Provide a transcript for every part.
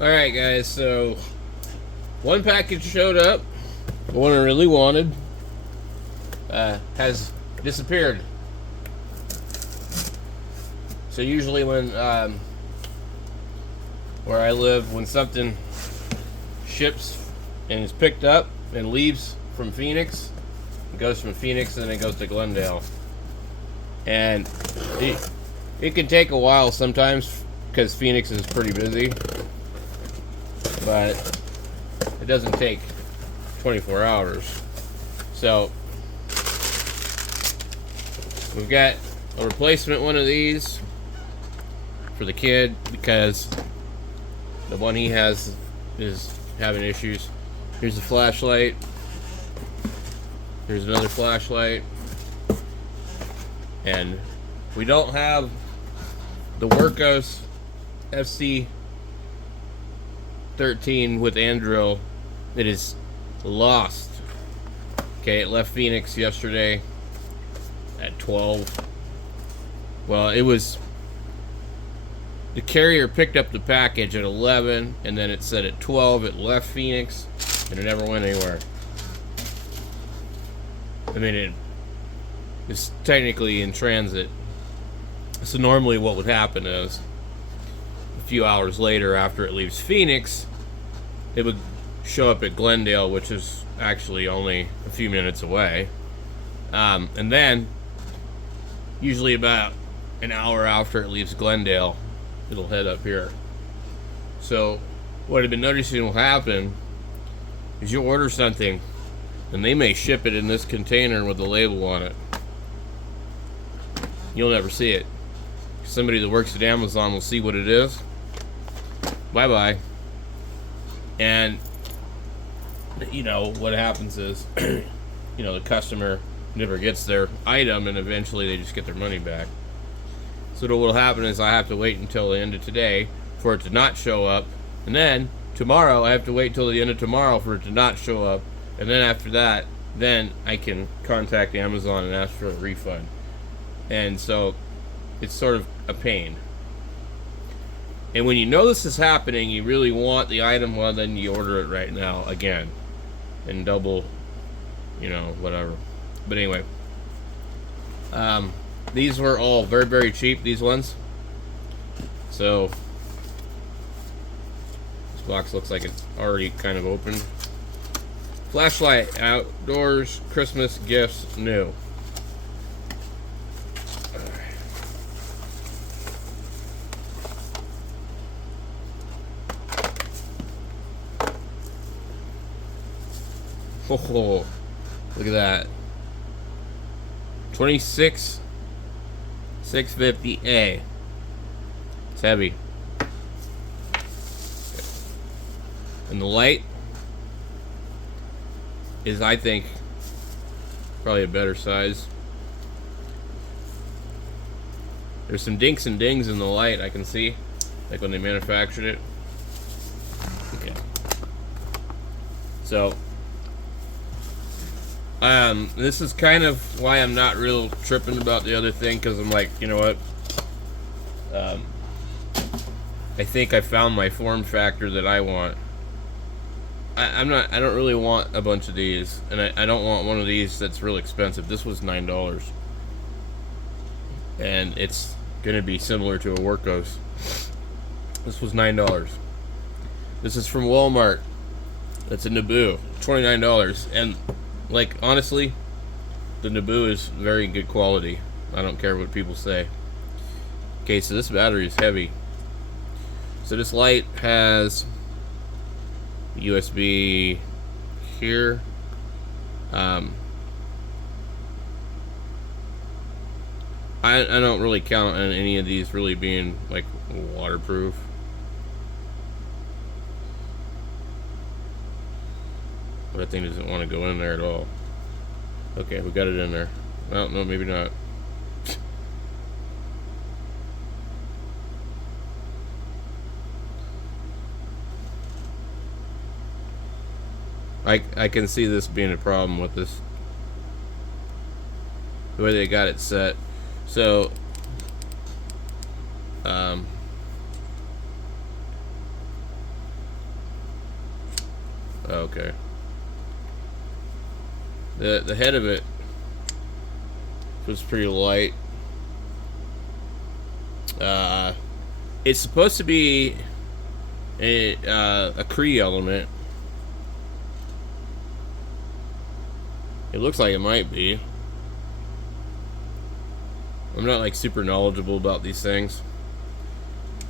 Alright guys, so one package showed up, the one I really wanted, has disappeared. So usually when, where I live, when something ships and is picked up and leaves from Phoenix, it goes from Phoenix and then it goes to Glendale. And it can take a while sometimes because Phoenix is pretty busy. But it doesn't take 24 hours. So we've got a replacement one of these for the kid because the one he has is having issues. Here's the flashlight. Here's another flashlight. And we don't have the Workos FC 13 with Andrill. It is lost. Okay, it left Phoenix yesterday at 12. Well, it was, the carrier picked up the package at 11 and then it said at 12 it left Phoenix and it never went anywhere. I mean, it's technically in transit. So normally what would happen is a few hours later after it leaves Phoenix, it would show up at Glendale, which is actually only a few minutes away. And then, usually about an hour after it leaves Glendale, it'll head up here. So, what I've been noticing will happen is you'll order something, and they may ship it in this container with a label on it. You'll never see it. Somebody that works at Amazon will see what it is. Bye-bye. And, you know, what happens is, you know, the customer never gets their item and eventually they just get their money back. So what will happen is I have to wait until the end of today for it to not show up. And then tomorrow I have to wait till the end of tomorrow for it to not show up. And then after that, then I can contact Amazon and ask for a refund. And so it's sort of a pain. And when you know this is happening, you really want the item, well, then you order it right now again. And double, you know, whatever. But anyway. These were all very, very cheap, these ones. So, this box looks like it's already kind of opened. Flashlight, outdoors, Christmas gifts, new. Oh, look at that. 26,650A. It's heavy. And the light is, I think, probably a better size. There's some dinks and dings in the light I can see, like when they manufactured it. Okay. So this is kind of why I'm not real tripping about the other thing, because I'm like, you know what? I think I found my form factor that I want. I don't really want a bunch of these, and I don't want one of these that's real expensive. This was $9. And it's gonna be similar to a Workos. This was $9. This is from Walmart. That's a Naboo, $29. And like, honestly, the Naboo is very good quality. I don't care what people say. Okay, so this battery is heavy. So this light has USB here. I don't really count on any of these really being like waterproof. That thing doesn't want to go in there at all. Okay, we got it in there. Well, no, maybe not. I can see this being a problem with this, the way they got it set. So Oh, okay. The head of it was pretty light. It's supposed to be a Cree element. It looks like it might be. I'm not like super knowledgeable about these things.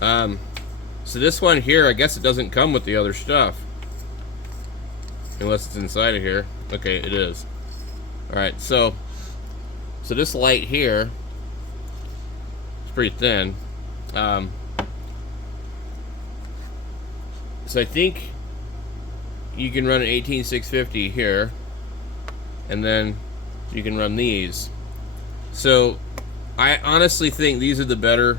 So this one here, I guess it doesn't come with the other stuff. Unless it's inside of here. Okay, it is. Alright, so this light here is pretty thin. So I think you can run an 18650 here, and then you can run these. So I honestly think these are the better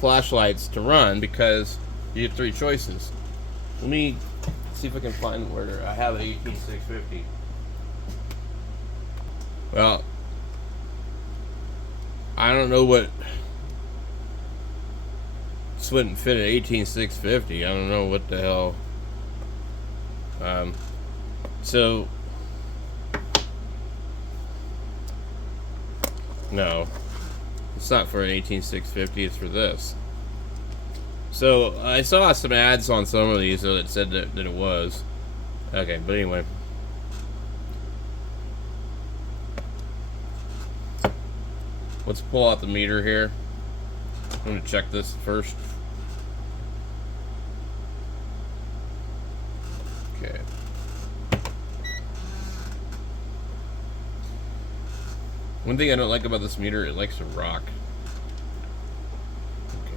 flashlights to run because you have 3 choices. Let me see if I can find where I have an 18650. Well, I don't know what. This wouldn't fit an 18650. I don't know what the hell. So no, it's not for an 18650. It's for this. So I saw some ads on some of these that said that it was. Okay, but anyway. Let's pull out the meter here. I'm going to check this first. Okay. One thing I don't like about this meter, it likes to rock. Okay.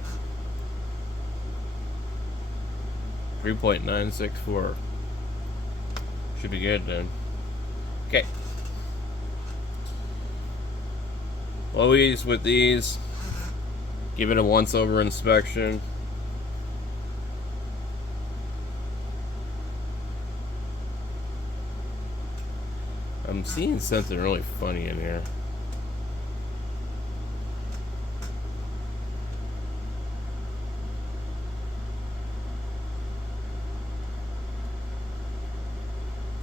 3.964. Should be good then. Okay. Always with these, give it a once-over inspection. I'm seeing something really funny in here.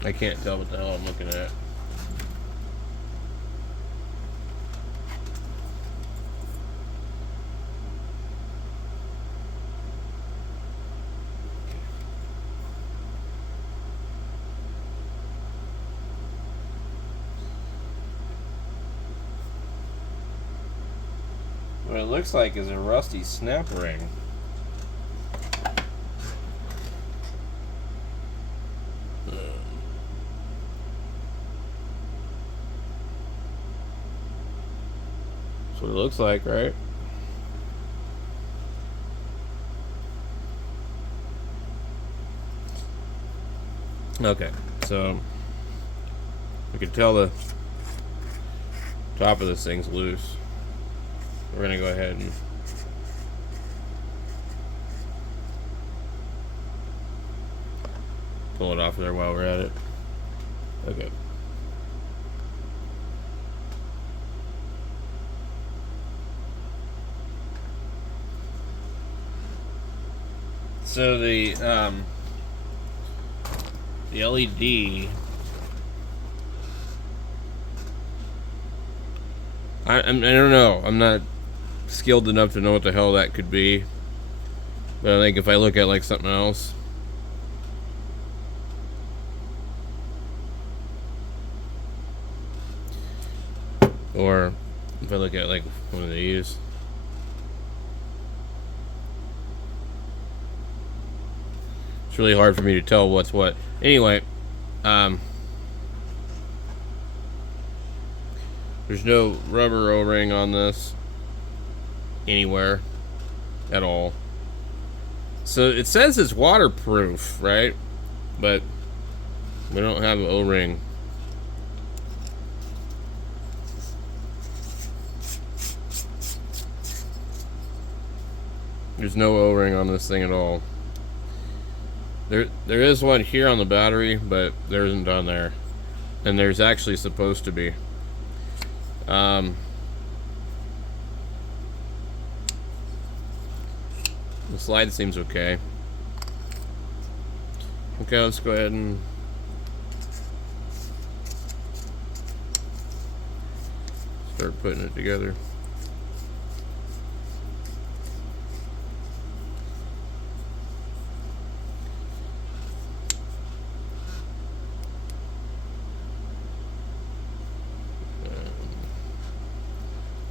I can't tell what the hell I'm looking at. What it looks like is a rusty snap ring. That's what it looks like, right? Okay, so we can tell the top of this thing's loose. We're gonna go ahead and pull it off there while we're at it. Okay. So the LED, I don't know. I'm not skilled enough to know what the hell that could be, but I think if I look at like something else, or if I look at like one of these, it's really hard for me to tell what's what. Anyway, there's no rubber O-ring on this anywhere at all. So it says it's waterproof, right? But we don't have an O-ring. There's no O-ring on this thing at all. There is one here on the battery, but there isn't on there. And there's actually supposed to be. The slide seems okay. Okay, let's go ahead and start putting it together.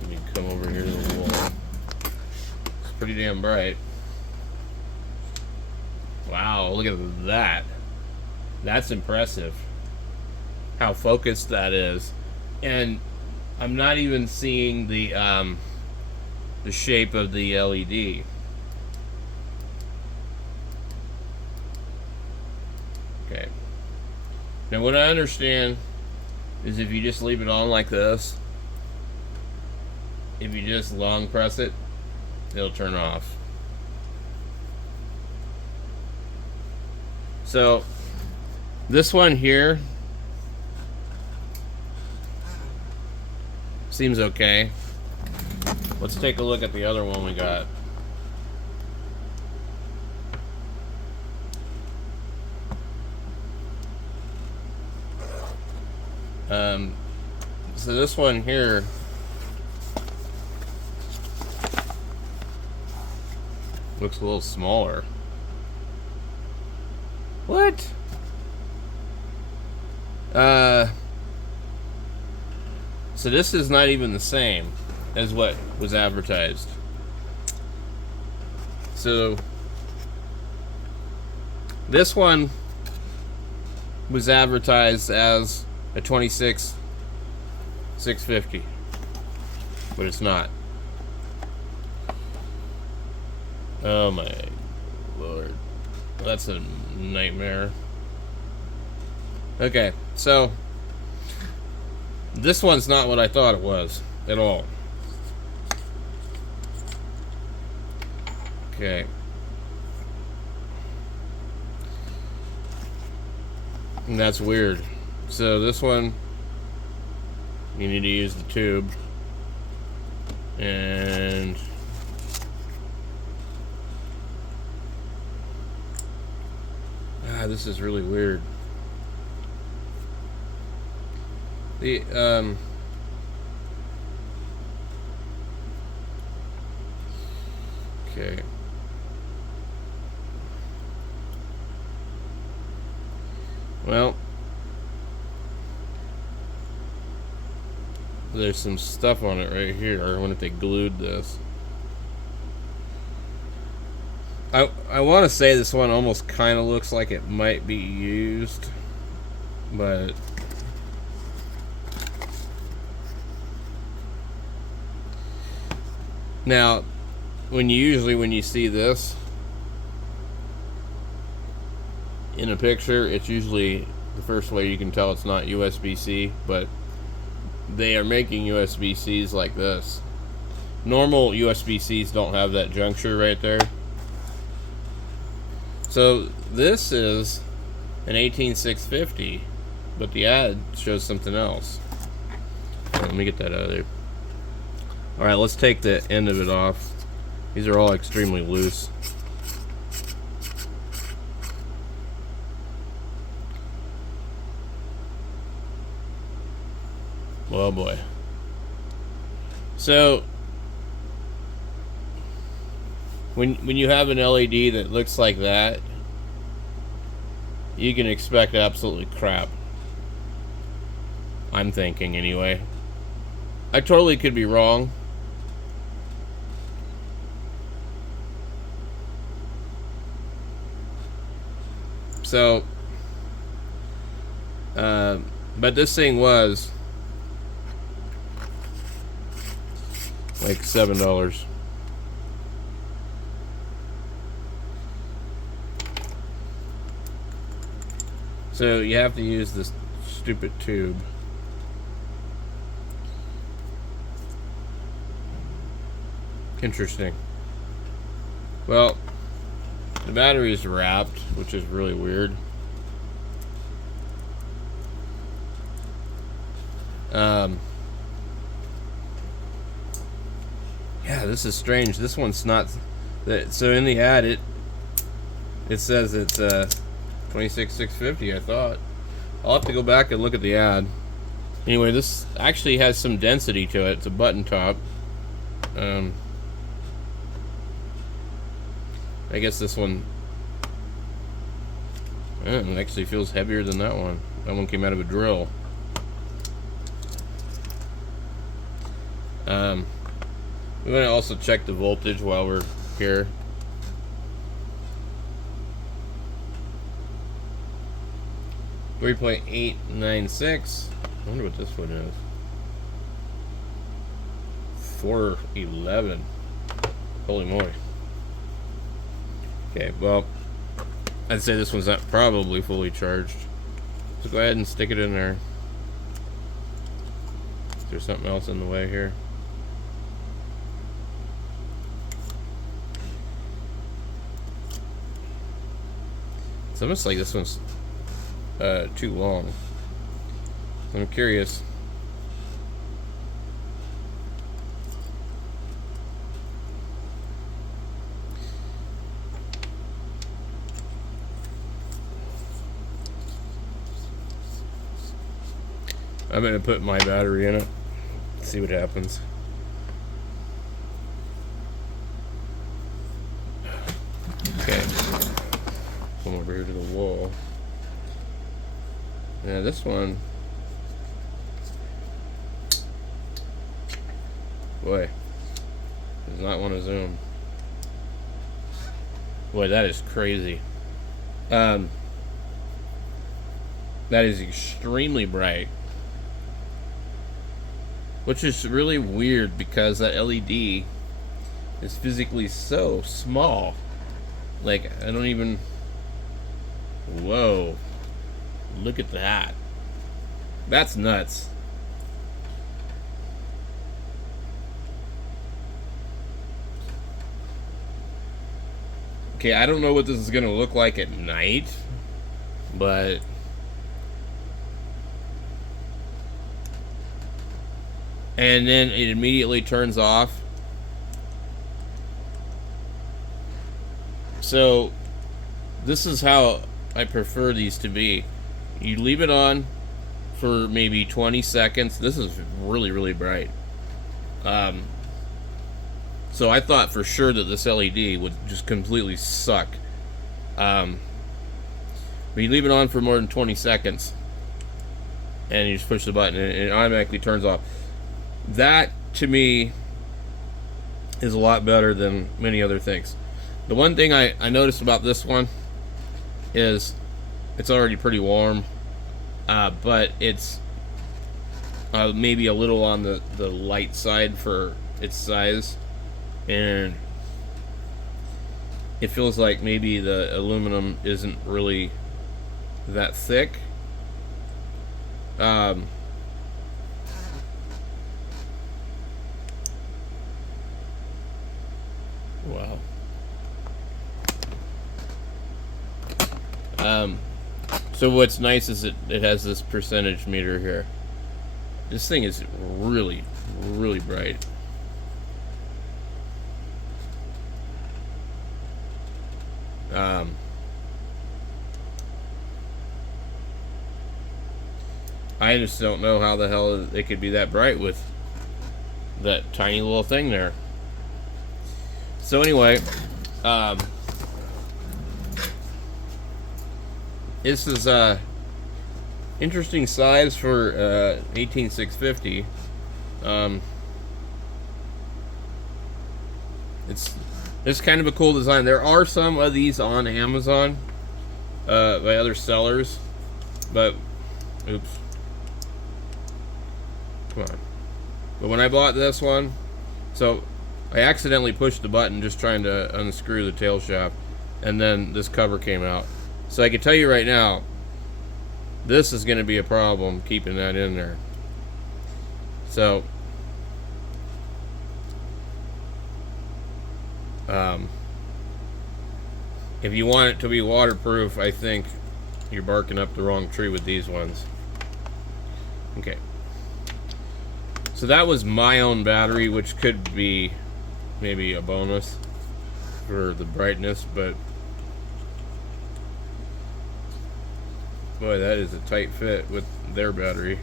You can come over here to the wall. It's pretty damn bright. Wow, look at that. That's impressive. How focused that is. And I'm not even seeing the shape of the LED. Okay. Now what I understand is if you just leave it on like this, if you just long press it, it'll turn off. So this one here seems okay. Let's take a look at the other one we got. So this one here looks a little smaller. What? So this is not even the same as what was advertised. So this one was advertised as a 26,650, but it's not. Oh my lord, that's a nightmare. Okay, so this one's not what I thought it was at all. Okay. And that's weird. So this one, you need to use the tube. And this is really weird. The okay. Well, there's some stuff on it right here. I wonder if they glued this. I want to say this one almost kind of looks like it might be used, but now when you see this in a picture, it's usually the first way you can tell it's not USB-C, but they are making USB-Cs like this. Normal USB-Cs don't have that juncture right there. So this is an 18650, but the ad shows something else. Let me get that out of there. Alright, let's take the end of it off. These are all extremely loose. Oh boy. So when you have an LED that looks like that, you can expect absolutely crap. I'm thinking anyway. I totally could be wrong. So but this thing was like $7. So you have to use this stupid tube. Interesting. Well, the battery is wrapped, which is really weird. Yeah, this is strange. This one's not. So in the ad, it says it's $26,650, I thought. I'll have to go back and look at the ad. Anyway, this actually has some density to it. It's a button top. I guess this one it actually feels heavier than that one. That one came out of a drill. We want to also check the voltage while we're here. .896. I wonder what this one is. 411. Holy moly. Okay, well, I'd say this one's not probably fully charged. Let's go ahead and stick it in there. Is there something else in the way here? It's almost like this one's too long. I'm curious. I'm gonna put my battery in it, see what happens. Okay, come over here to the wall. Yeah, this one, boy, does not want to zoom. Boy, that is crazy. That is extremely bright. Which is really weird because that LED is physically so small. Like, I don't even... Whoa. Look at that. That's nuts. Okay, I don't know what this is going to look like at night, but... And then it immediately turns off. So this is how I prefer these to be. You leave it on for maybe 20 seconds. This is really, really bright. So I thought for sure that this LED would just completely suck. But you leave it on for more than 20 seconds and you just push the button and it automatically turns off. That, to me, is a lot better than many other things. The one thing I noticed about this one is it's already pretty warm, but it's maybe a little on the light side for its size, and it feels like maybe the aluminum isn't really that thick. Wow. So what's nice is it has this percentage meter here. This thing is really, really bright. I just don't know how the hell it could be that bright with that tiny little thing there. So anyway, this is interesting size for 18650. It's kind of a cool design. There are some of these on Amazon by other sellers, but oops, come on. But when I bought this one, so I accidentally pushed the button just trying to unscrew the tail shaft, and then this cover came out. So I can tell you right now, this is going to be a problem keeping that in there. So if you want it to be waterproof, I think you're barking up the wrong tree with these ones. Okay. So that was my own battery, which could be maybe a bonus for the brightness, but Boy, that is a tight fit with their battery.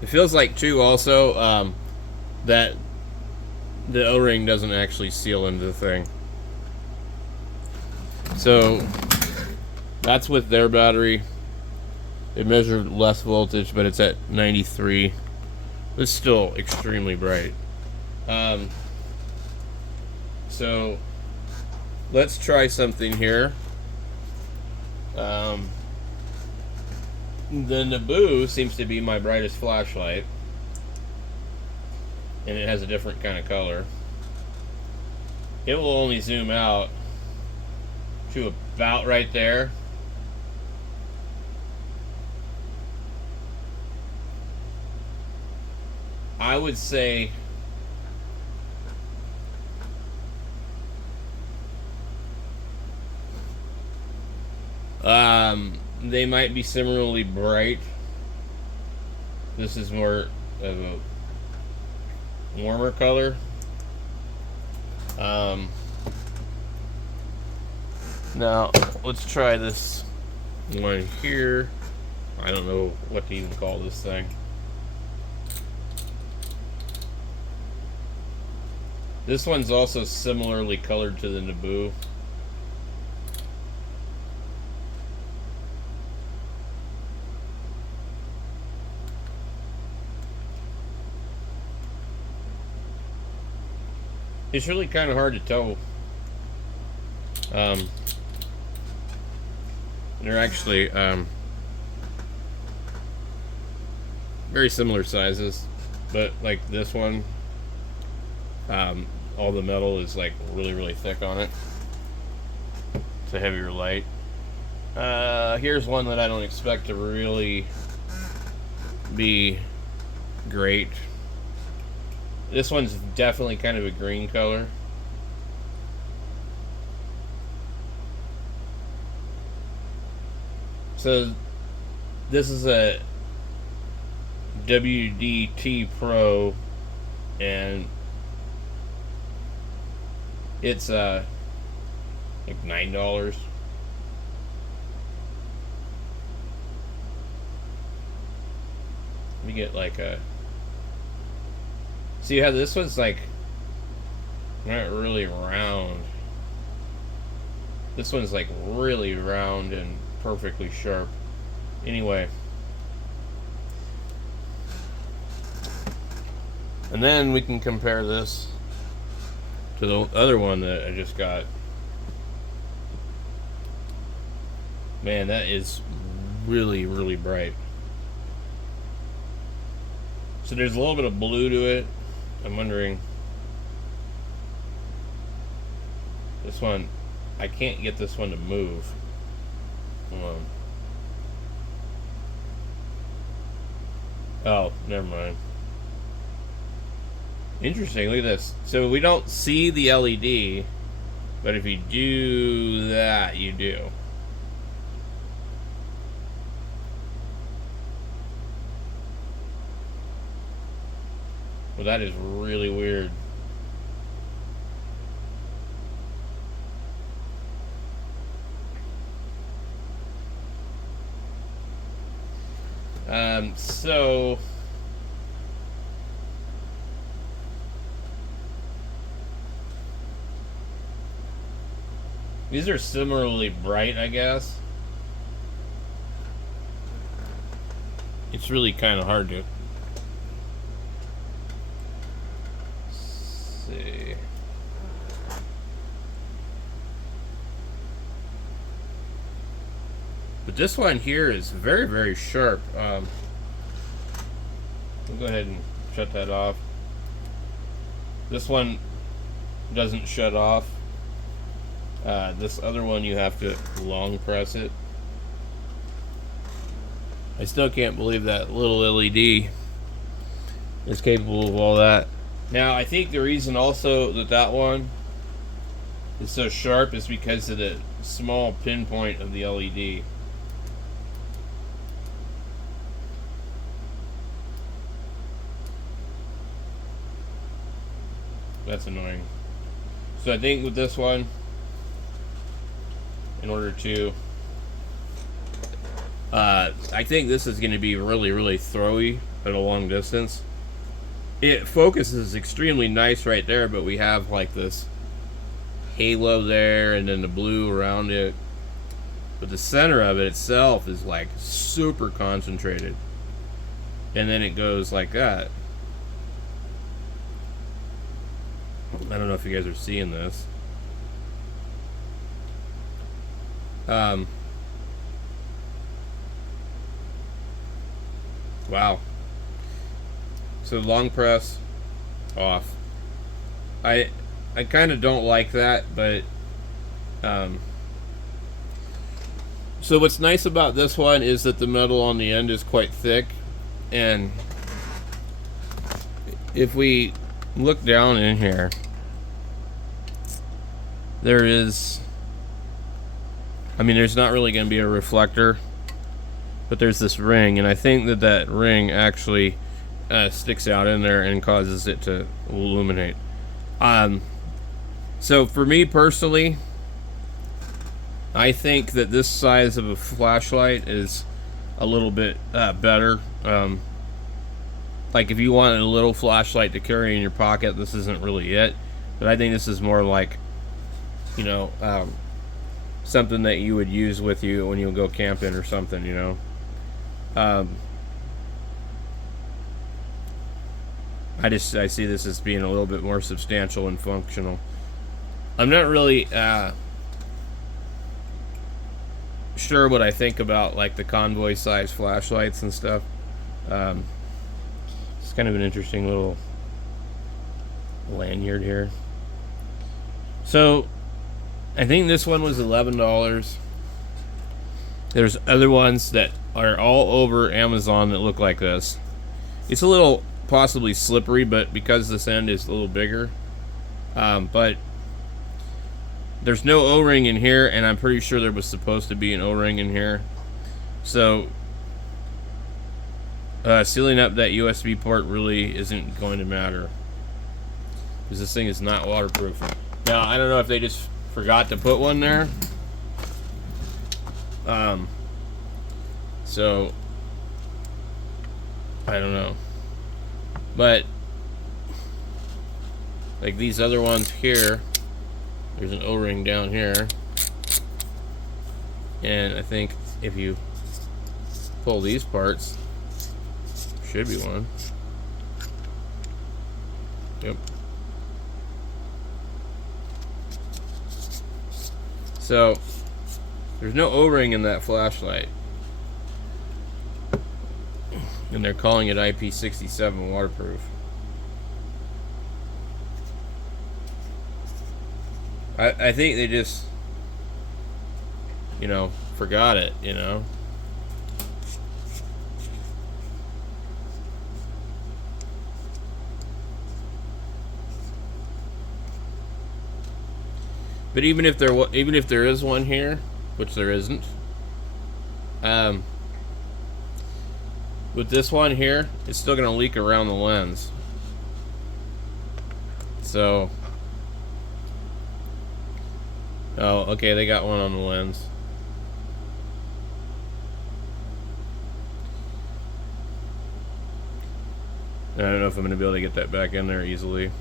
It feels like, too, also, that the O-ring doesn't actually seal into the thing. So, that's with their battery. It measured less voltage, but it's at 93. It's still extremely bright. So, let's try something here. The Naboo seems to be my brightest flashlight, and it has a different kind of color. It will only zoom out to about right there. I would say they might be similarly bright. This is more of a warmer color. Now, let's try this one here. I don't know what to even call this thing. This one's also similarly colored to the Naboo. It's really kind of hard to tell. They're actually very similar sizes, but like this one, all the metal is like really thick on it. It's a heavier light. Here's one that I don't expect to really be great. This one's definitely kind of a green color. So this is a wtdpro, and it's like $9. Let me get like a. See how this one's like not really round. This one's like really round and perfectly sharp. Anyway. And then we can compare this to the other one that I just got. Man, that is really bright. So there's a little bit of blue to it. I'm wondering, this one, I can't get this one to move. Hold on. Oh, never mind. Interesting, look at this. So we don't see the LED, but if you do that, you do. Well, that is really weird. So these are similarly bright, I guess. It's really kind of hard to see. But this one here is very sharp. We'll go ahead and shut that off. This one doesn't shut off. This other one, you have to long press it. I still can't believe that little LED is capable of all that. Now, I think the reason also that one is so sharp is because of the small pinpoint of the LED. That's annoying. So I think with this one, in order to. I think this is going to be really, really throwy at a long distance. It focuses extremely nice right there, but we have like this halo there and then the blue around it. But the center of it itself is like super concentrated. And then it goes like that. I don't know if you guys are seeing this. Wow. So long press off. I kind of don't like that, but so what's nice about this one is that the metal on the end is quite thick, and if we look down in here, there is, I mean, there's not really going to be a reflector, but there's this ring, and I think that that ring actually sticks out in there and causes it to illuminate. So for me personally, I think that this size of a flashlight is a little bit better. Like if you want a little flashlight to carry in your pocket, this isn't really it. But I think this is more like, you know, something that you would use with you when you go camping or something, you know. I see this as being a little bit more substantial and functional. I'm not really sure what I think about like the convoy size flashlights and stuff. It's kind of an interesting little lanyard here. So I think this one was $11. There's other ones that are all over Amazon that look like this. It's a little possibly slippery, but because this end is a little bigger, but there's no O-ring in here, and I'm pretty sure there was supposed to be an O-ring in here. So sealing up that USB port really isn't going to matter, because this thing is not waterproof. Now I don't know if they just forgot to put one there. So I don't know. But like these other ones here, there's an O-ring down here, and I think if you pull these parts, should be one. Yep. So there's no O-ring in that flashlight, and they're calling it IP67 waterproof. I think they just, you know, forgot it, you know. But even if there is one here, which there isn't, with this one here, it's still gonna leak around the lens. So, oh, okay, they got one on the lens. I don't know if I'm gonna be able to get that back in there easily.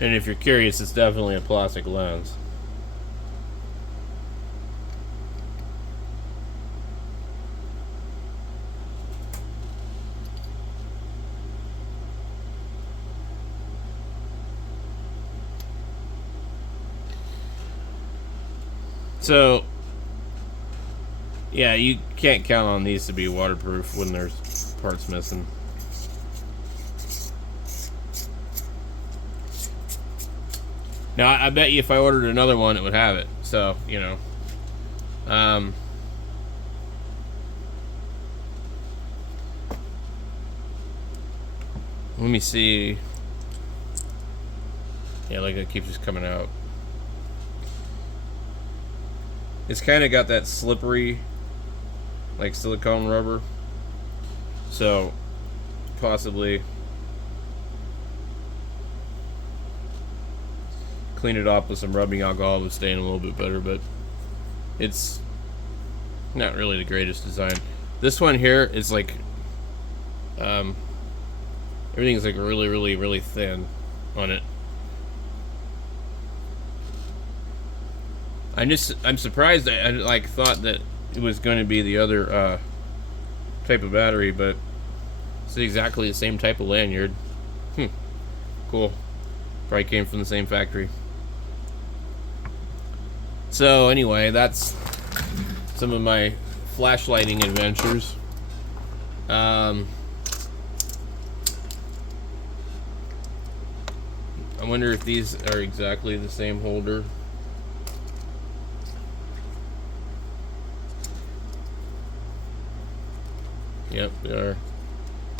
And if you're curious, it's definitely a plastic lens. So, yeah, you can't count on these to be waterproof when there's parts missing. Now, I bet you if I ordered another one, it would have it. So, you know. Let me see. Yeah, like it keeps just coming out. It's kind of got that slippery, like silicone rubber. So, possibly clean it off with some rubbing alcohol to stain a little bit better, but it's not really the greatest design. This one here is like, everything's like really thin on it. I'm surprised. I like thought that it was going to be the other type of battery, but it's exactly the same type of lanyard. Cool. Probably came from the same factory. So anyway, that's some of my flashlighting adventures. I wonder if these are exactly the same holder. Yep, they are.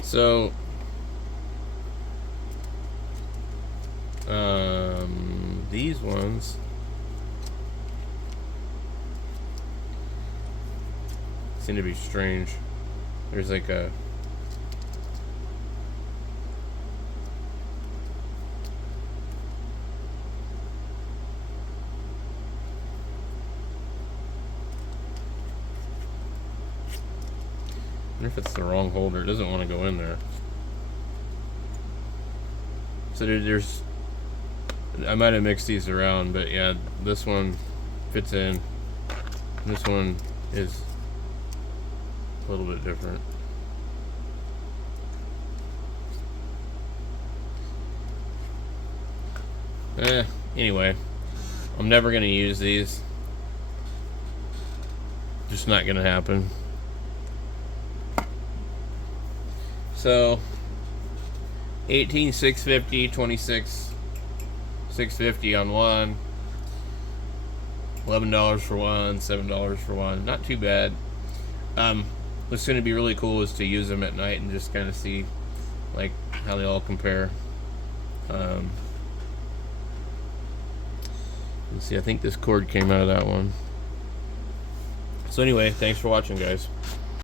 So, these ones seem to be strange. There's like a I wonder if it's the wrong holder. It doesn't want to go in there. So there's I might have mixed these around, but yeah, this one fits in. This one is a little bit different. Anyway, I'm never gonna use these. Just not gonna happen. So 18 650, 26 650 on one, $11 for one, $7 for one. Not too bad. What's going to be really cool is to use them at night and just kind of see like how they all compare. Let's see, I think this cord came out of that one. So anyway, thanks for watching, guys.